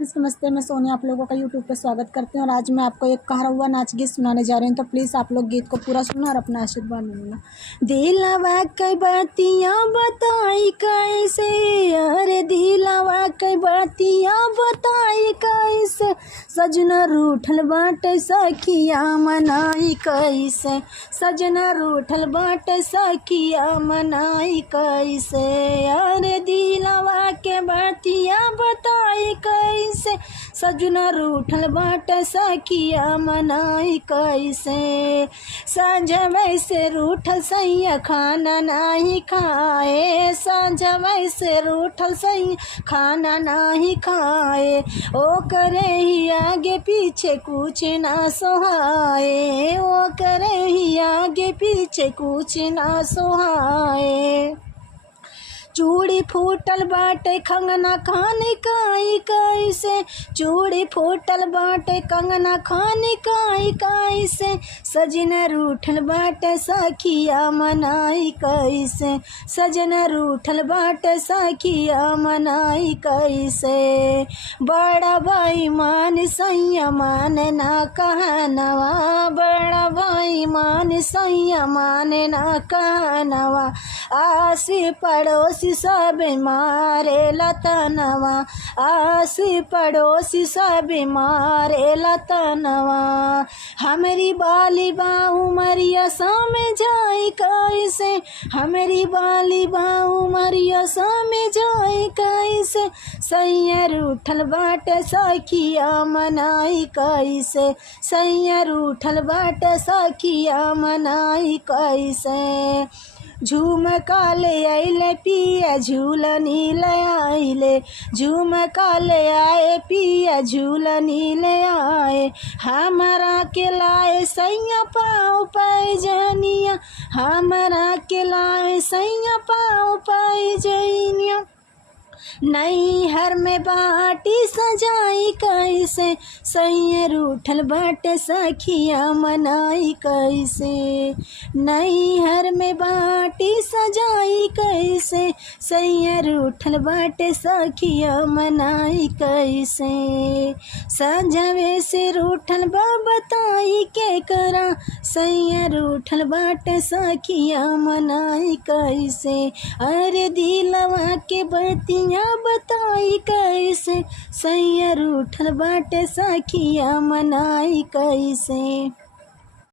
नमस्ते, मैं सोनिया आप लोगों का यूट्यूब पे स्वागत करती हूँ और आज मैं आपको एक कहरवा नाच गीत सुनाने जा रही हूँ। तो प्लीज़ आप लोग गीत को पूरा सुनना और अपना आशीर्वाद देना। दिलवा कई बातियाँ बताई कैसे, अरे दिलवा कई बातियाँ बताई कैसे, सजना रूठल बाटे सखिया मनाई कैसे, सजना रूठल बाटे सखिया मनाई कैसे, अरे दिलवा के बातियाँ बताई कैसे, सजना रूठल बाटे सखिया मनाई कैसे, सांझ वैसे रूठल सैया खाना नहीं खाए, सांझ वैसे रूठल सैया खाना नहीं खाए, ओ करे ही आगे पीछे कुछ ना सोहाए, ओ करे ही आगे पीछे कुछ ना सोहाए, चूड़ी फूटल बाटे कंगना खाने काई कैसे, चूड़ी फूटल बाटे कंगना खाने काई कैसे, सजना रूठल बाटे सखिया मनाई कैसे, सजना रूठल बाटे सखिया मनाई कैसे, बड़ा भाई मान सैया मान ना कहनवा, बड़ा भाई मान सैया मान ना कहनवा, आसी पड़ोसी सब मारे लतनवा, आसी पड़ोसी सब मारे लतनवा, हमारी बाली बाऊ मरिया सामे जाई कैसे, हमारी बाली बाऊ मरिया सामे जाई कैसे, सैया रूठल बाटे सखिया मनाई कैसे, सैया रूठल बाटे सखिया मनाई कैसे, झुमका ले आइले पिया झूलनी ले आइले, झुमका ले आए पिया झूलनी ले आए, हमारा के लाए सैया पाँव पैजनिया, हमारा के लाए सैया पाँव पैजनिया, नैहर में बाटी सजाई कैसे, सैया रूठल बाटे सखिया मनाई कैसे, नैहर में बाटी सजाई कैसे, सैया रूठल बाटे सखिया मनाई कैसे, संजवे से रूठल बा बताई के करा, सैया रूठल बाटे सखिया मनाई कैसे, अरे दिलवा के बतिया बताई कैसे, सैया रूठल बाटे सखिया मनाई कैसे।